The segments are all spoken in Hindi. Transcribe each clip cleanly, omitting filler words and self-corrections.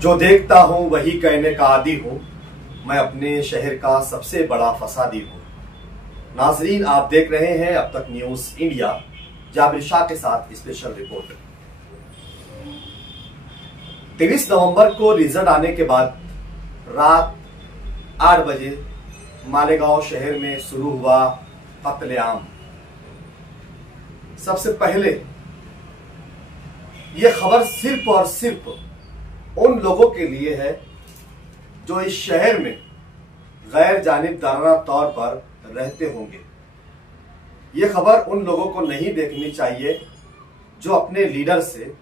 जो देखता हूं वही कहने का आदी हूं, मैं अपने शहर का सबसे बड़ा फसादी हूं। नाजरीन, आप देख रहे हैं अब तक न्यूज इंडिया। जाबिर शाह के साथ स्पेशल रिपोर्ट। 23 नवंबर को रिजल्ट आने के बाद रात 8 बजे मालेगांव शहर में शुरू हुआ कत्लेआम। सबसे पहले यह खबर सिर्फ और सिर्फ उन लोगों के लिए है जो इस शहर में गैर जानिबदाराना तौर पर रहते होंगे। यह खबर उन लोगों को नहीं देखनी चाहिए जो अपने लीडर से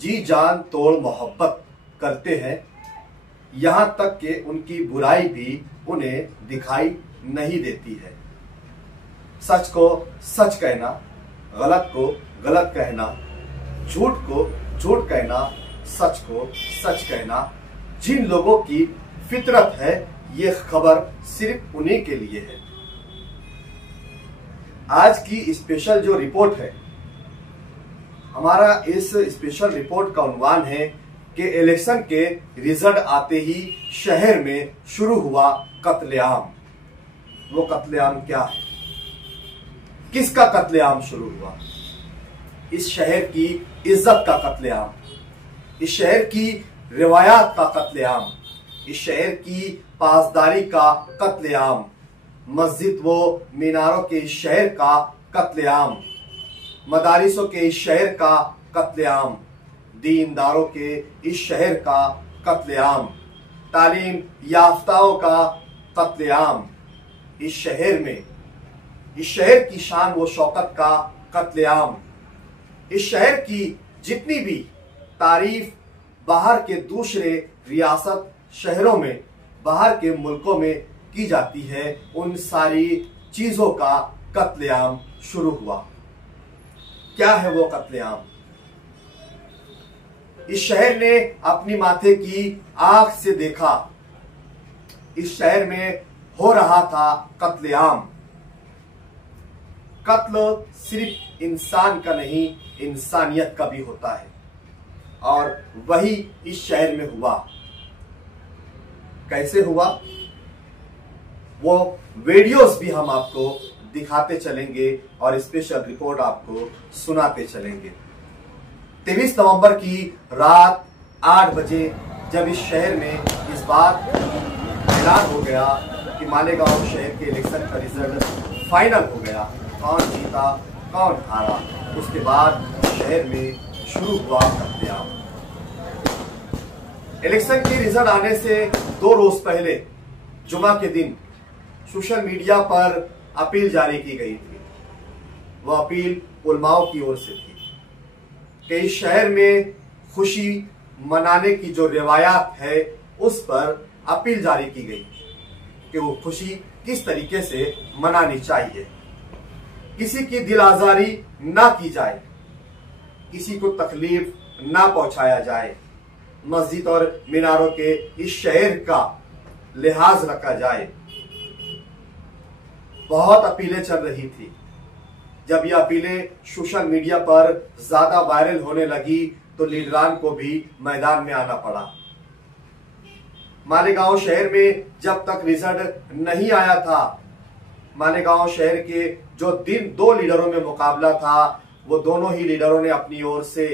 जी जान तोड़ मोहब्बत करते हैं, यहां तक कि उनकी बुराई भी उन्हें दिखाई नहीं देती है। सच को सच कहना, गलत को गलत कहना, झूठ को झूठ कहना, सच को सच कहना, जिन लोगों की फितरत है, ये खबर सिर्फ उन्हीं के लिए है। आज की स्पेशल जो रिपोर्ट है, हमारा इस स्पेशल रिपोर्ट का उन्वान है कि इलेक्शन के रिजल्ट आते ही शहर में शुरू हुआ कत्लेआम। वो कत्लेआम क्या है? किसका कत्लेआम शुरू हुआ? इस शहर की इज्जत का कत्लेआम, इस शहर की रिवायात का कत्लेआम, इस शहर की पासदारी का कत्लेआम, मस्जिद व मीनारों के इस शहर का कत्लेआम, मदारिसों के इस शहर का कत्लेआम, दीनदारों के इस शहर का कत्लेआम, तालीम याफ्ताओं का कत्लेआम, इस शहर में इस शहर की शान व शौकत का कत्लेआम, इस शहर की जितनी भी तारीफ बाहर के दूसरे रियासत शहरों में, बाहर के मुल्कों में की जाती है, उन सारी चीजों का कत्लेआम शुरू हुआ। क्या है वो कत्लेआम? इस शहर ने अपनी माथे की आंख से देखा, इस शहर में हो रहा था कत्लेआम। कत्ल सिर्फ इंसान का नहीं, इंसानियत का भी होता है, और वही इस शहर में हुआ। कैसे हुआ वो वीडियोस भी हम आपको दिखाते चलेंगे और स्पेशल रिपोर्ट आपको सुनाते चलेंगे। 23 नवंबर की रात 8 बजे जब इस शहर में इस बात ऐलान हो गया कि मालेगांव शहर के इलेक्शन का रिजल्ट फाइनल हो गया, कौन जीता कौन हारा, उसके बाद शहर में शुरू हुआ कत्लेआम। इलेक्शन के रिजल्ट आने से 2 रोज पहले जुमा के दिन सोशल मीडिया पर अपील जारी की गई थी। वह अपील उलमाओं की ओर से थी कि इस शहर में खुशी मनाने की जो रिवायात है, उस पर अपील जारी की गई कि वो खुशी किस तरीके से मनानी चाहिए। किसी की दिल आजारी ना की जाए, किसी को तकलीफ ना पहुंचाया जाए, मस्जिद और मीनारों के इस शहर का लिहाज रखा जाए। बहुत अपीलें चल रही थी। जब ये अपीलें सोशल मीडिया पर ज्यादा वायरल होने लगी तो लीडरान को भी मैदान में आना पड़ा। मालेगांव शहर में जब तक रिजल्ट नहीं आया था, मालेगांव शहर के जो 2 लीडरों में मुकाबला था, वो दोनों ही लीडरों ने अपनी ओर से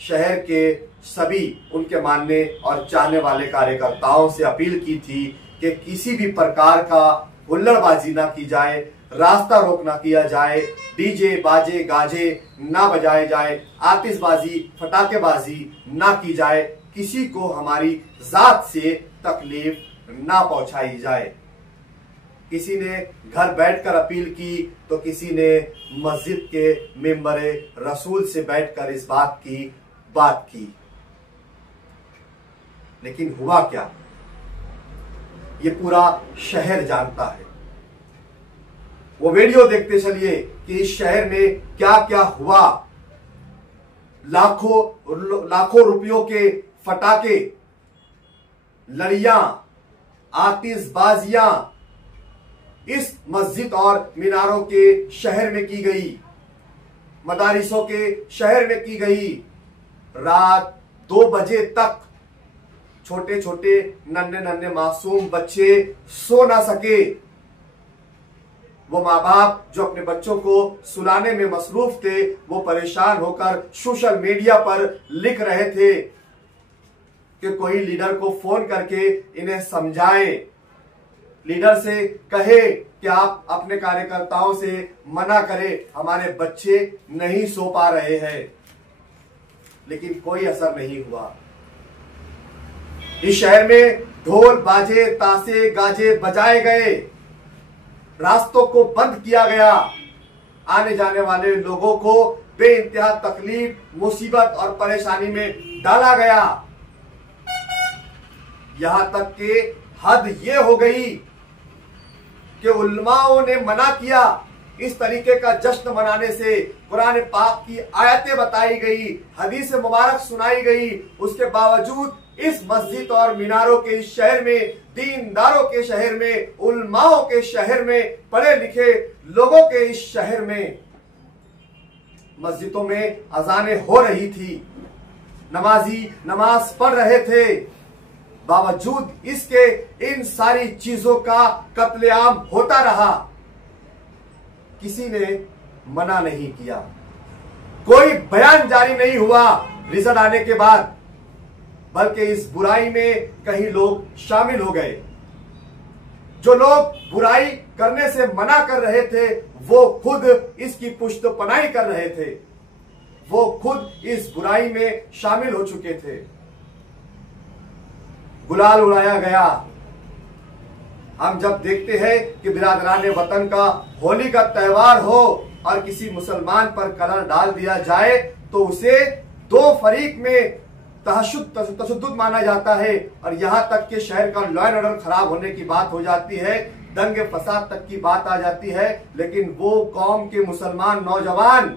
शहर के सभी उनके मानने और चाहने वाले कार्यकर्ताओं से अपील की थी कि किसी भी प्रकार का हुल्लड़बाजी ना की जाए, रास्ता रोक ना किया जाए, डीजे बाजे गाजे ना बजाए जाए, आतिशबाजी फटाकेबाजी ना की जाए, किसी को हमारी जात से तकलीफ ना पहुंचाई जाए। किसी ने घर बैठकर अपील की तो किसी ने मस्जिद के मेंबरे रसूल से बैठकर इस बात की। लेकिन हुआ क्या, ये पूरा शहर जानता है। वो वीडियो देखते चलिए कि इस शहर में क्या क्या हुआ। लाखों रुपयों के फटाके, लड़ियां, आतिशबाजियां इस मस्जिद और मीनारों के शहर में की गई, मदारिसों के शहर में की गई। रात 2 बजे तक छोटे छोटे नन्हे नन्हे मासूम बच्चे सो ना सके। वो माँ बाप जो अपने बच्चों को सुलाने में मसरूफ थे, वो परेशान होकर सोशल मीडिया पर लिख रहे थे कि कोई लीडर को फोन करके इन्हें समझाए, लीडर से कहे कि आप अपने कार्यकर्ताओं से मना करें, हमारे बच्चे नहीं सो पा रहे हैं। लेकिन कोई असर नहीं हुआ। इस शहर में ढोल बाजे ताशे गाजे बजाए गए, रास्तों को बंद किया गया, आने जाने वाले लोगों को बेइंतहा तकलीफ, मुसीबत और परेशानी में डाला गया। यहां तक कि हद ये हो गई कि उलमाओं ने मना किया इस तरीके का जश्न मनाने से। कुरान पाक की आयतें बताई गई, हदीस मुबारक सुनाई गई, उसके बावजूद इस मस्जिद और मीनारों के इस शहर में, दीनदारों के शहर में, उलमाओं के शहर में, पढ़े लिखे लोगों के इस शहर में मस्जिदों में अजानें हो रही थी, नमाजी नमाज पढ़ रहे थे, बावजूद इसके इन सारी चीजों का कत्लेआम होता रहा। किसी ने मना नहीं किया, कोई बयान जारी नहीं हुआ रिजल्ट आने के बाद, बल्कि इस बुराई में कई लोग शामिल हो गए। जो लोग बुराई करने से मना कर रहे थे, वो खुद इसकी पुष्टपनाही कर रहे थे, वो खुद इस बुराई में शामिल हो चुके थे। गुलाल उड़ाया गया। हम जब देखते हैं कि बिरादरान वतन का होली का त्योहार हो और किसी मुसलमान पर कलर डाल दिया जाए तो उसे दो फरीक में तशद्दुद माना जाता है, और यहां तक कि शहर का लॉ एंड ऑर्डर खराब होने की बात हो जाती है, दंगे फसाद तक की बात आ जाती है। लेकिन वो कौम के मुसलमान नौजवान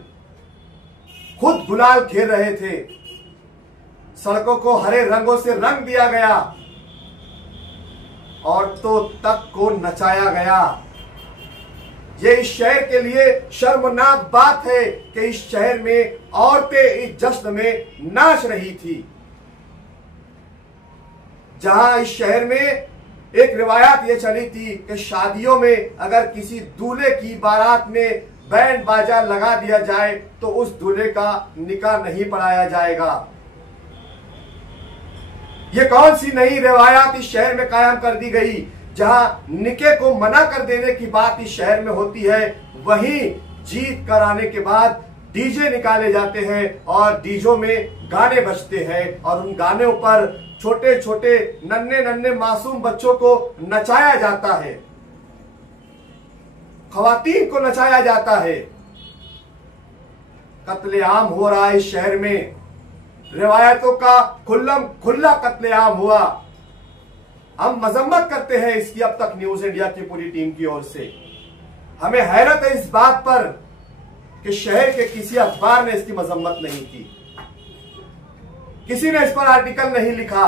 खुद गुलाल खेल रहे थे, सड़कों को हरे रंगों से रंग दिया गया, औरतों तक को नचाया गया। ये इस शहर के लिए शर्मनाक बात है कि इस शहर में औरतें इस जश्न में नाच रही थी। जहां इस शहर में एक रिवायत ये चली थी कि शादियों में अगर किसी दूल्हे की बारात में बैंड बाजा लगा दिया जाए तो उस दूल्हे का निकाह नहीं पढ़ाया जाएगा। ये कौन सी नई रिवायत इस शहर में कायम कर दी गई, जहां निके को मना कर देने की बात इस शहर में होती है, वहीं जीत कराने के बाद डीजे निकाले जाते हैं और डीजों में गाने बजते हैं और उन गानों पर छोटे छोटे नन्हे नन्हे मासूम बच्चों को नचाया जाता है, खवातीन को नचाया जाता है। कत्लेआम हो रहा है इस शहर में, रिवायतों का खुल्ला कत्लेआम हुआ। हम मजम्मत करते हैं इसकी अब तक न्यूज इंडिया की पूरी टीम की ओर से। हमें हैरत है इस बात पर कि शहर के किसी अखबार ने इसकी मजम्मत नहीं की, किसी ने इस पर आर्टिकल नहीं लिखा,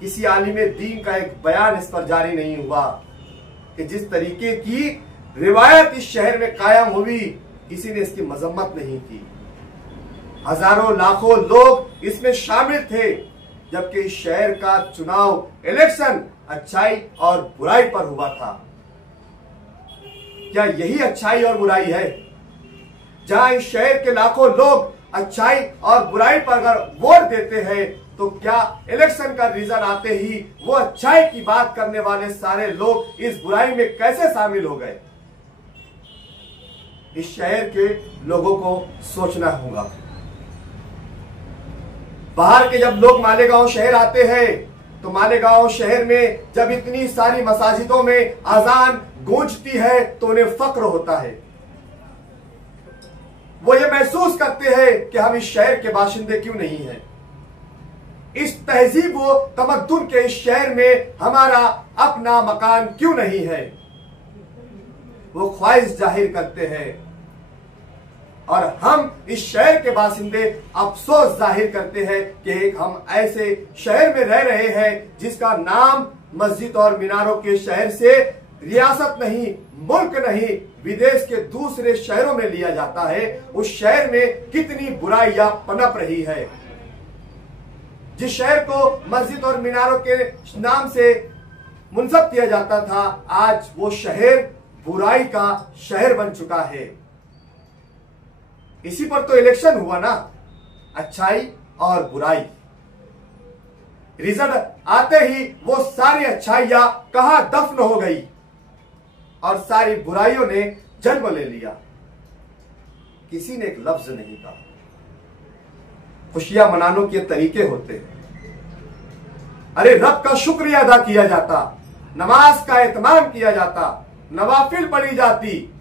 किसी आलिम दीन का एक बयान इस पर जारी नहीं हुआ कि जिस तरीके की रिवायत इस शहर में कायम हुई, किसी ने इसकी मजम्मत नहीं की। हजारों लाखों लोग इसमें शामिल थे, जबकि इस शहर का चुनाव इलेक्शन अच्छाई और बुराई पर हुआ था। क्या यही अच्छाई और बुराई है? जहां इस शहर के लाखों लोग अच्छाई और बुराई पर अगर वोट देते हैं, तो क्या इलेक्शन का रिजल्ट आते ही वो अच्छाई की बात करने वाले सारे लोग इस बुराई में कैसे शामिल हो गए? इस शहर के लोगों को सोचना होगा। बाहर के जब लोग मालेगांव शहर आते हैं तो मालेगांव शहर में जब इतनी सारी मसाजिदों में अजान गूंजती है तो उन्हें फक्र होता है। वो ये महसूस करते हैं कि हम इस शहर के बाशिंदे क्यों नहीं हैं, इस तहजीब व तमद्दुन के इस शहर में हमारा अपना मकान क्यों नहीं है। वो ख्वाहिश जाहिर करते हैं और हम इस शहर के बासिंदे अफसोस जाहिर करते हैं कि एक हम ऐसे शहर में रह रहे हैं जिसका नाम मस्जिद और मीनारों के शहर से रियासत नहीं, मुल्क नहीं, विदेश के दूसरे शहरों में लिया जाता है। उस शहर में कितनी बुराइयां पनप रही है। जिस शहर को मस्जिद और मीनारों के नाम से मुनसब किया जाता था, आज वो शहर बुराई का शहर बन चुका है। इसी पर तो इलेक्शन हुआ ना, अच्छाई और बुराई। रिजल्ट आते ही वो सारी अच्छाइयां कहां दफन हो गई और सारी बुराइयों ने जन्म ले लिया। किसी ने एक लफ्ज नहीं कहा। खुशियां मनाने के तरीके होते हैं। अरे रब का शुक्रिया अदा किया जाता, नमाज का एहतमाम किया जाता, नवाफिल पढ़ी जाती,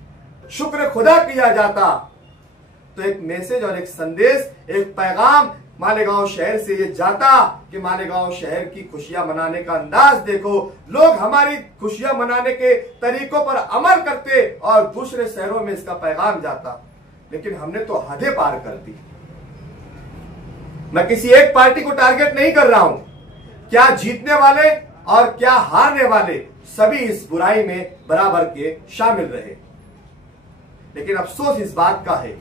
शुक्र खुदा किया जाता, तो एक मैसेज और एक संदेश, एक पैगाम मालेगांव शहर से ये जाता कि मालेगांव शहर की खुशियां मनाने का अंदाज देखो, लोग हमारी खुशियां मनाने के तरीकों पर अमल करते और दूसरे शहरों में इसका पैगाम जाता। लेकिन हमने तो हदें पार कर दी। मैं किसी एक पार्टी को टारगेट नहीं कर रहा हूं, क्या जीतने वाले और क्या हारने वाले सभी इस बुराई में बराबर के शामिल रहे। लेकिन अफसोस इस बात का है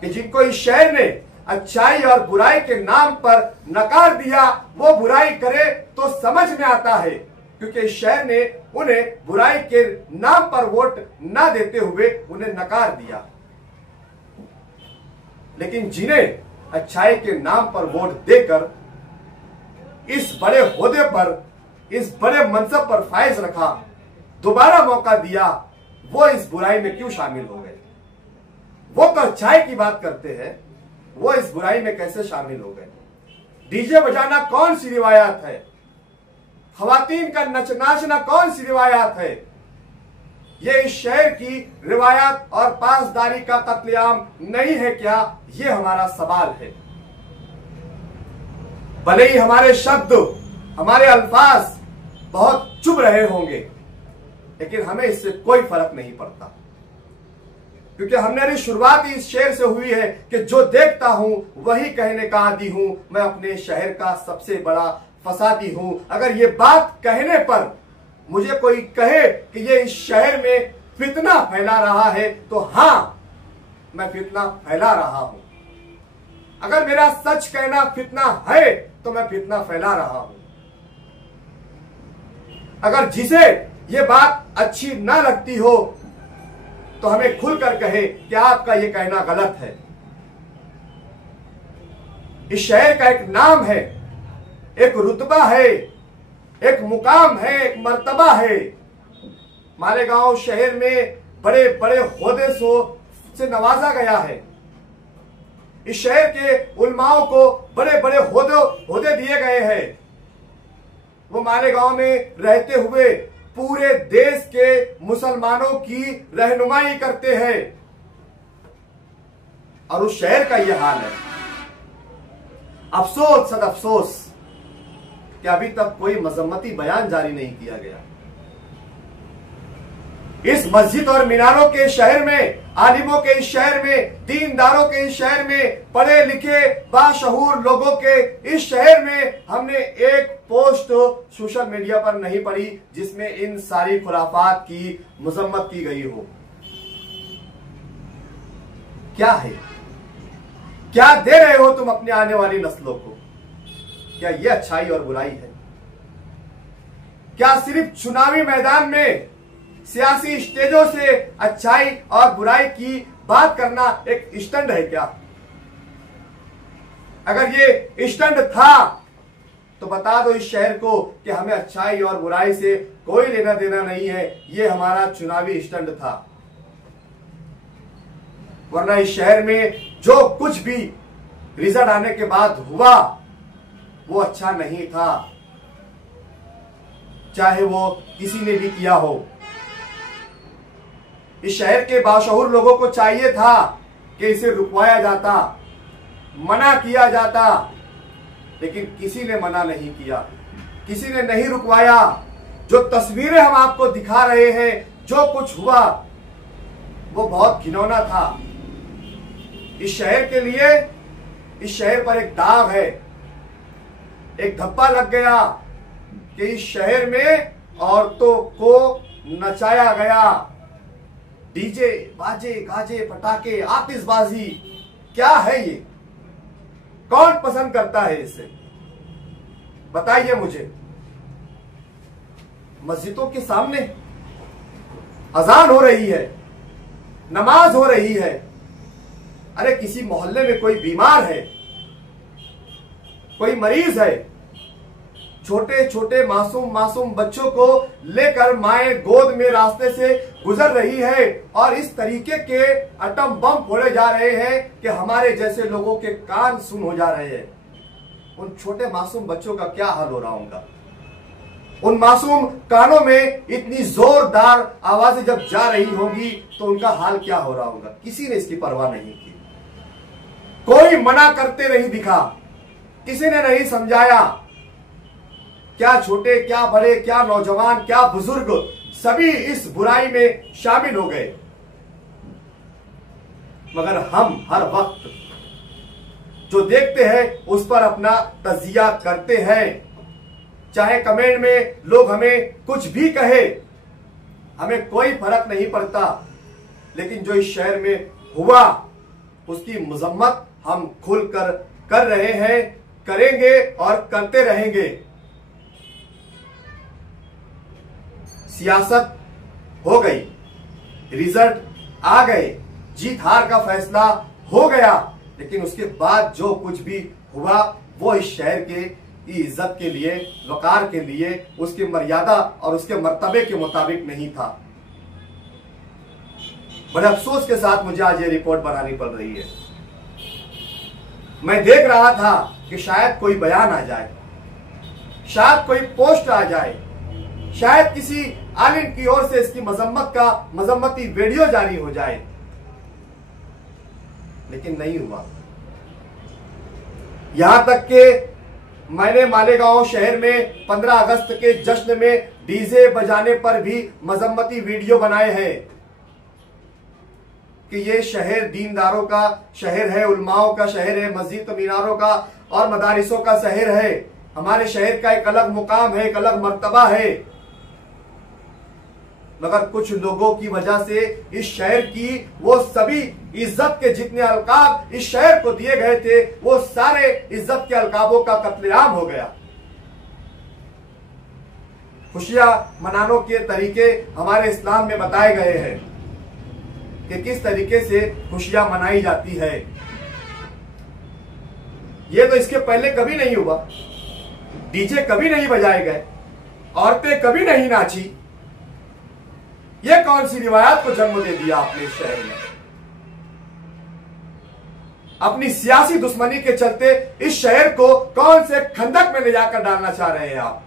कि जिनको इस शहर ने अच्छाई और बुराई के नाम पर नकार दिया, वो बुराई करे तो समझ में आता है, क्योंकि इस शहर ने उन्हें बुराई के नाम पर वोट ना देते हुए उन्हें नकार दिया। लेकिन जिन्हें अच्छाई के नाम पर वोट देकर इस बड़े ओहदे पर, इस बड़े मनसब पर फायज रखा, दोबारा मौका दिया, वो इस बुराई में क्यों शामिल हो गए। वो तो अच्छाई की बात करते हैं, वो इस बुराई में कैसे शामिल हो गए। डीजे बजाना कौन सी रिवायात है, खवातीन का नाचना कौन सी रिवायात है। ये इस शहर की रिवायात और पासदारी का कत्लेआम नहीं है क्या, ये हमारा सवाल है। भले ही हमारे शब्द, हमारे अल्फाज बहुत चुभ रहे होंगे, लेकिन हमें इससे कोई फर्क नहीं पड़ता, क्योंकि हमने शुरुआत ही इस शेर से हुई है कि जो देखता हूं वही कहने का आदी हूं, मैं अपने शहर का सबसे बड़ा फसादी हूं। अगर ये बात कहने पर मुझे कोई कहे कि ये इस शहर में फितना फैला रहा है, तो हां, मैं फितना फैला रहा हूं। अगर मेरा सच कहना फितना है तो मैं फितना फैला रहा हूं। अगर जिसे ये बात अच्छी ना लगती हो तो हमें खुलकर कहे कि आपका ये कहना गलत है। इस शहर का एक नाम है, एक रुतबा है, एक मुकाम है, एक मर्तबा है। मालेगांव शहर में बड़े बड़े ओहदे से नवाजा गया है। इस शहर के उलमाओं को बड़े बड़े ओहदे दिए गए हैं। वो मालेगांव में रहते हुए पूरे देश के मुसलमानों की रहनुमाई करते हैं, और उस शहर का यह हाल है। अफसोस सद अफसोस कि अभी तक कोई मजम्मती बयान जारी नहीं किया गया। इस मस्जिद और मीनारों के शहर में, आलिमों के इस शहर में, दीनदारों के इस शहर में, पढ़े लिखे बाशऊर लोगों के इस शहर में हमने एक पोस्ट सोशल मीडिया पर नहीं पढ़ी जिसमें इन सारी खुराफात की मजम्मत की गई हो। क्या है, क्या दे रहे हो तुम अपने आने वाली नस्लों को? क्या ये अच्छाई और बुराई है? क्या सिर्फ चुनावी मैदान में, सियासी स्टेजों से अच्छाई और बुराई की बात करना एक स्टंट है क्या? अगर ये स्टंट था तो बता दो इस शहर को कि हमें अच्छाई और बुराई से कोई लेना देना नहीं है, ये हमारा चुनावी स्टंट था। वरना इस शहर में जो कुछ भी रिजल्ट आने के बाद हुआ वो अच्छा नहीं था, चाहे वो किसी ने भी किया हो। इस शहर के बाशऊर लोगों को चाहिए था कि इसे रुकवाया जाता, मना किया जाता, लेकिन किसी ने मना नहीं किया, किसी ने नहीं रुकवाया। जो तस्वीरें हम आपको दिखा रहे हैं, जो कुछ हुआ वो बहुत घिनौना था। इस शहर के लिए, इस शहर पर एक दाग है, एक धब्बा लग गया कि इस शहर में औरतों को नचाया गया। डीजे, बाजे, गाजे, पटाखे, आतिशबाजी, क्या है ये? कौन पसंद करता है इसे? बताइए मुझे, मस्जिदों के सामने अजान हो रही है, नमाज हो रही है। अरे किसी मोहल्ले में कोई बीमार है, कोई मरीज है, छोटे छोटे मासूम मासूम बच्चों को लेकर माएं गोद में रास्ते से गुजर रही है और इस तरीके के एटम बम फोड़े जा रहे हैं कि हमारे जैसे लोगों के कान सुन हो जा रहे हैं। उन छोटे मासूम बच्चों का क्या हाल हो रहा होगा? उन मासूम कानों में इतनी जोरदार आवाजें जब जा रही होगी तो उनका हाल क्या हो रहा होगा? किसी ने इसकी परवाह नहीं की, कोई मना करते नहीं दिखा, किसी ने नहीं समझाया। क्या छोटे, क्या बड़े, क्या नौजवान, क्या बुजुर्ग, सभी इस बुराई में शामिल हो गए। मगर हम हर वक्त जो देखते हैं उस पर अपना तजिया करते हैं। चाहे कमेंट में लोग हमें कुछ भी कहे, हमें कोई फर्क नहीं पड़ता, लेकिन जो इस शहर में हुआ उसकी मजम्मत हम खुलकर कर रहे हैं, करेंगे और करते रहेंगे। सियासत हो गई, रिजल्ट आ गए, जीत हार का फैसला हो गया, लेकिन उसके बाद जो कुछ भी हुआ वो इस शहर के इज्जत के लिए, वकार के लिए, उसकी मर्यादा और उसके मर्तबे के मुताबिक नहीं था। बड़े अफसोस के साथ मुझे आज ये रिपोर्ट बनानी पड़ रही है। मैं देख रहा था कि शायद कोई बयान आ जाए, शायद कोई पोस्ट आ जाए, शायद किसी आलिम की ओर से इसकी मजम्मती वीडियो जारी हो जाए, लेकिन नहीं हुआ। यहां तक कि मैंने मालेगांव शहर में 15 अगस्त के जश्न में डीजे बजाने पर भी मजम्मती वीडियो बनाए हैं कि ये शहर दीनदारों का शहर है, उलमाओं का शहर है, मस्जिद मीनारों का और मदारिसों का शहर है। हमारे शहर का एक अलग मुकाम है, एक अलग मर्तबा है। मगर कुछ लोगों की वजह से इस शहर की वो सभी इज्जत के जितने अलकाब इस शहर को दिए गए थे, वो सारे इज्जत के अलकाबों का कत्लेआम हो गया। खुशियां मनाने के तरीके हमारे इस्लाम में बताए गए हैं कि किस तरीके से खुशियां मनाई जाती है। ये तो इसके पहले कभी नहीं हुआ। डीजे कभी नहीं बजाए गए, औरतें कभी नहीं नाची। ये कौन सी रिवायत को जन्म दे दिया आपने इस शहर में? अपनी सियासी दुश्मनी के चलते इस शहर को कौन से खंदक में ले जाकर डालना चाह रहे हैं आप?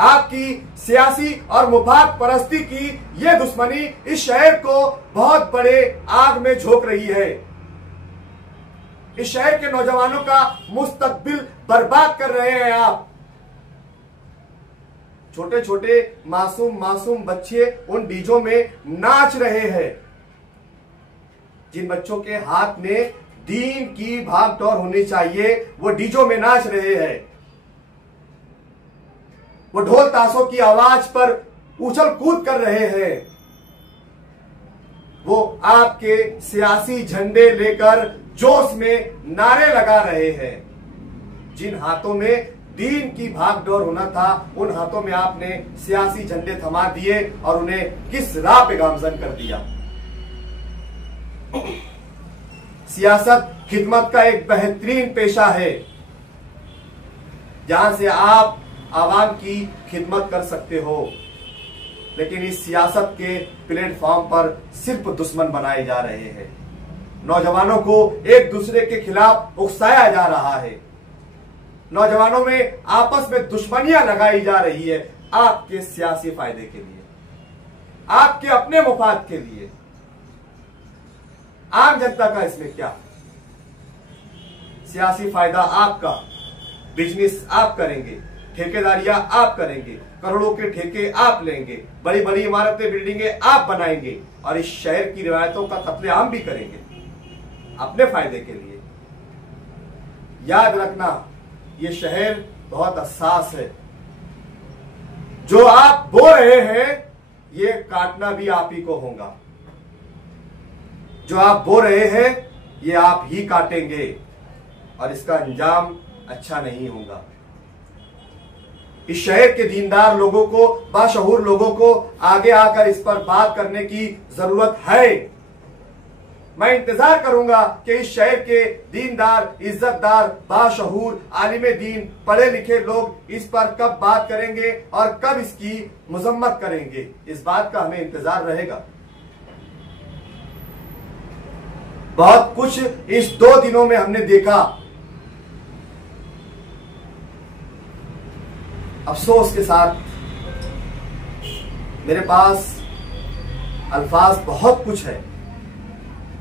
आपकी सियासी और मुफाद परस्ती की यह दुश्मनी इस शहर को बहुत बड़े आग में झोंक रही है। इस शहर के नौजवानों का मुस्तकबिल बर्बाद कर रहे हैं आप। छोटे छोटे मासूम बच्चे उन डीजों में नाच रहे हैं। जिन बच्चों के हाथ में दीन की भागदौड़ होनी चाहिए वो डीजों में नाच रहे हैं। वो ढोल ताशों की आवाज पर उछल कूद कर रहे हैं। वो आपके सियासी झंडे लेकर जोश में नारे लगा रहे हैं। जिन हाथों में दीन की भागदौड़ होना था उन हाथों में आपने सियासी झंडे थमा दिए और उन्हें किस राह पे गामजन कर दिया। सियासत खिदमत का एक बेहतरीन पेशा है जहां से आप आवाम की खिदमत कर सकते हो, लेकिन इस सियासत के प्लेटफॉर्म पर सिर्फ दुश्मन बनाए जा रहे हैं। नौजवानों को एक दूसरे के खिलाफ उकसाया जा रहा है। नौजवानों में आपस में दुश्मनियां लगाई जा रही है आपके सियासी फायदे के लिए, आपके अपने मुफाद के लिए। आम जनता का इसमें क्या? सियासी फायदा आपका, बिजनेस आप करेंगे, ठेकेदारियां आप करेंगे, करोड़ों के ठेके आप लेंगे, बड़ी बड़ी इमारतें बिल्डिंगें आप बनाएंगे और इस शहर की रिवायतों का कत्लेआम भी करेंगे अपने फायदे के लिए। याद रखना, ये शहर बहुत हसास है। जो आप बो रहे हैं ये काटना भी आप ही को होगा। जो आप बो रहे हैं ये आप ही काटेंगे और इसका अंजाम अच्छा नहीं होगा। इस शहर के दीनदार लोगों को, बाशऊर लोगों को आगे आकर इस पर बात करने की जरूरत है। मैं इंतजार करूंगा कि इस शहर के दीनदार, इज्जतदार, बाशऊर, आलिम दीन, पढ़े लिखे लोग इस पर कब बात करेंगे और कब इसकी मजम्मत करेंगे, इस बात का हमें इंतजार रहेगा। बहुत कुछ इस 2 दिनों में हमने देखा। अफसोस के साथ मेरे पास अल्फाज बहुत कुछ है,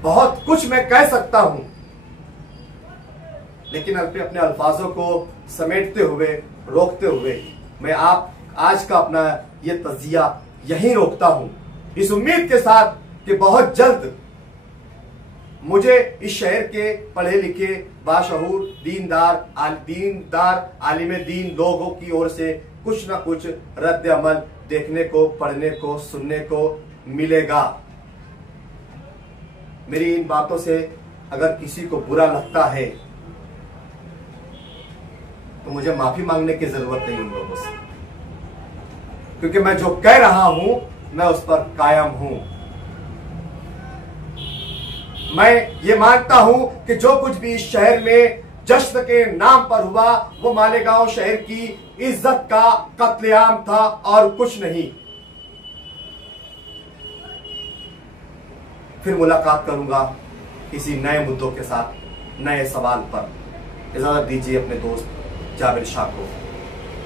बहुत कुछ मैं कह सकता हूं, लेकिन अपने अल्फाजों को समेटते हुए, रोकते हुए मैं आज का अपना ये तजिया यहीं रोकता हूं, इस उम्मीद के साथ कि बहुत जल्द मुझे इस शहर के पढ़े लिखे, बाशऊर, दीनदार, आलिम दीन लोगों की ओर से कुछ ना कुछ रद्द अमल देखने को, पढ़ने को, सुनने को मिलेगा। मेरी इन बातों से अगर किसी को बुरा लगता है तो मुझे माफी मांगने की जरूरत नहीं उन लोगों से, क्योंकि मैं जो कह रहा हूं मैं उस पर कायम हूं। मैं ये मानता हूं कि जो कुछ भी इस शहर में जश्न के नाम पर हुआ वो मालेगांव शहर की इज्जत का कत्लेआम था और कुछ नहीं। फिर मुलाकात करूंगा किसी नए मुद्दों के साथ, नए सवाल पर। इजाजत दीजिए अपने दोस्त जाबिर शाह को।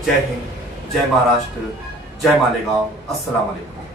जय हिंद, जय महाराष्ट्र, जय मालेगांव। अस्सलाम वालेकुम।